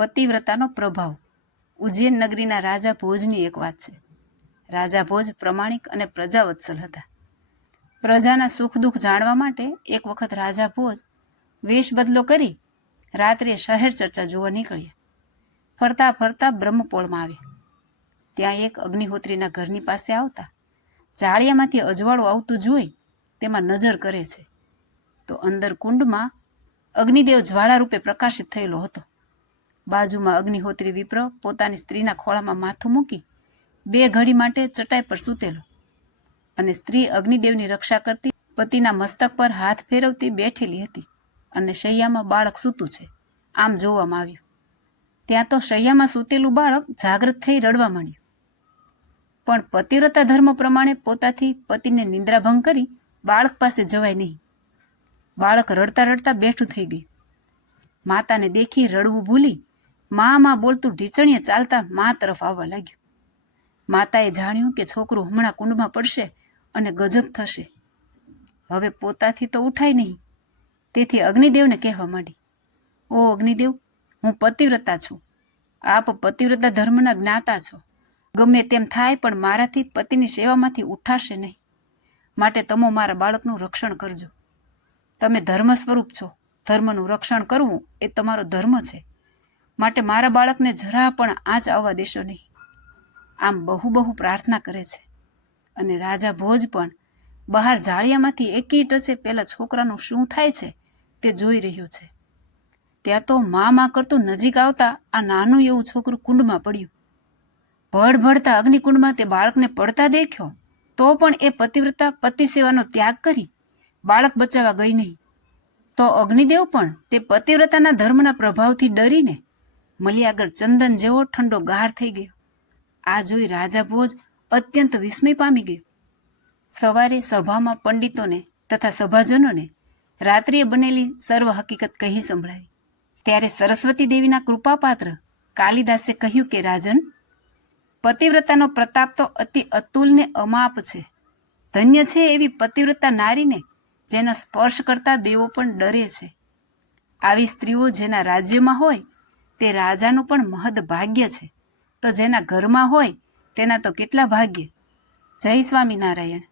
પતિવ્રતાનો પ્રભાવ. ઉજ્જૈન નગરીના રાજા ભોજની એક વાત છે. રાજા ભોજ પ્રમાણિક અને પ્રજાવત્સલ હતા. પ્રજાના સુખ દુઃખ જાણવા માટે એક વખત રાજા ભોજ વેશ બદલો કરી રાત્રે શહેર ચર્ચા જોવા નીકળ્યા. ફરતા ફરતા બ્રહ્મપોળમાં આવ્યા. ત્યાં એક અગ્નિહોત્રીના ઘરની પાસે આવતા જાળિયામાંથી અજવાળું આવતું જોઈ તેમાં નજર કરે છે તો અંદર કુંડમાં અગ્નિદેવ જ્વાળા રૂપે પ્રકાશિત થયેલો હતો. બાજુમાં અગ્નિહોત્રી વિપ્ર પોતાની સ્ત્રીના ખોળામાં માથું મૂકી 2 ઘડી માટે ચટાઈ પર સૂતેલો અને સ્ત્રી અગ્નિદેવની રક્ષા કરતી પતિના મસ્તક પર હાથ ફેરવતી બેઠેલી હતી અને શૈયામાં બાળક સૂતું છે આમ જોવામાં આવ્યું. ત્યાં તો શૈયામાં સૂતેલું બાળક જાગૃત થઈ રડવા માંડ્યું. પણ પતિવ્રતા ધર્મ પ્રમાણે પોતાથી પતિને નિંદ્રાભંગ કરી બાળક પાસે જવાય નહીં. બાળક રડતા રડતા બેઠું થઈ ગયું. માતાને દેખી રડવું ભૂલી માં બોલતું ઢીચણીએ ચાલતા મા તરફ આવવા લાગ્યું. માતાએ જાણ્યું કે છોકરું હમણાં કુંડમાં પડશે અને ગજબ થશે. હવે પોતાથી તો ઉઠાય નહીં. તેથી અગ્નિદેવને કહેવા માંડી, ઓ અગ્નિદેવ, હું પતિવ્રતા છું. આપ પતિવ્રતા ધર્મના જ્ઞાતા છો. ગમે તેમ થાય પણ મારાથી પતિની સેવામાંથી ઉઠાશે નહીં. માટે તમે મારા બાળકનું રક્ષણ કરજો. તમે ધર્મ સ્વરૂપ છો. ધર્મનું રક્ષણ કરવું એ તમારો ધર્મ છે. માટે મારા બાળકને જરા પણ આંચ આવવા દેશો નહીં. આમ બહુ પ્રાર્થના કરે છે. અને રાજા ભોજ પણ બહાર જાળિયામાંથી એકી ટસે પેલા છોકરાનું શું થાય છે તે જોઈ રહ્યો છે. ત્યાં તો માં કરતું નજીક આવતા આ નાનું એવું છોકરું કુંડમાં પડ્યું. ભડભડતા અગ્નિકુંડમાં તે બાળકને પડતા દેખ્યો તો પણ એ પતિવ્રતા પતિ સેવાનો ત્યાગ કરી બાળક બચાવવા ગઈ નહીં. તો અગ્નિદેવ પણ તે પતિવ્રતાના ધર્મના પ્રભાવથી ડરીને મલી આગળ ચંદન જેવો ઠંડો ગાર થઈ ગયો. આ જોઈ રાજા ભોજ અત્યંત વિસ્મય પામી ગયો. સવારે સભામાં પંડિતોને તથા સભાજનોને રાત્રિએ બનેલી સર્વ હકીકત કહી સંભળાવી. ત્યારે સરસ્વતી દેવીના કૃપાપાત્ર કાલિદાસે કહ્યું કે રાજન, પતિવ્રતાનો પ્રતાપ તો અતિ અતુલને અમાપ છે. ધન્ય છે એવી પતિવ્રતા નારીને જેનો સ્પર્શ કરતા દેવો પણ ડરે છે. આવી સ્ત્રીઓ જેના રાજ્યમાં હોય તે રાજાનું પણ મહદ ભાગ્ય છે. તો જેના ઘરમાં હોય તેના તો કેટલા ભાગ્ય. જય સ્વામિનારાયણ.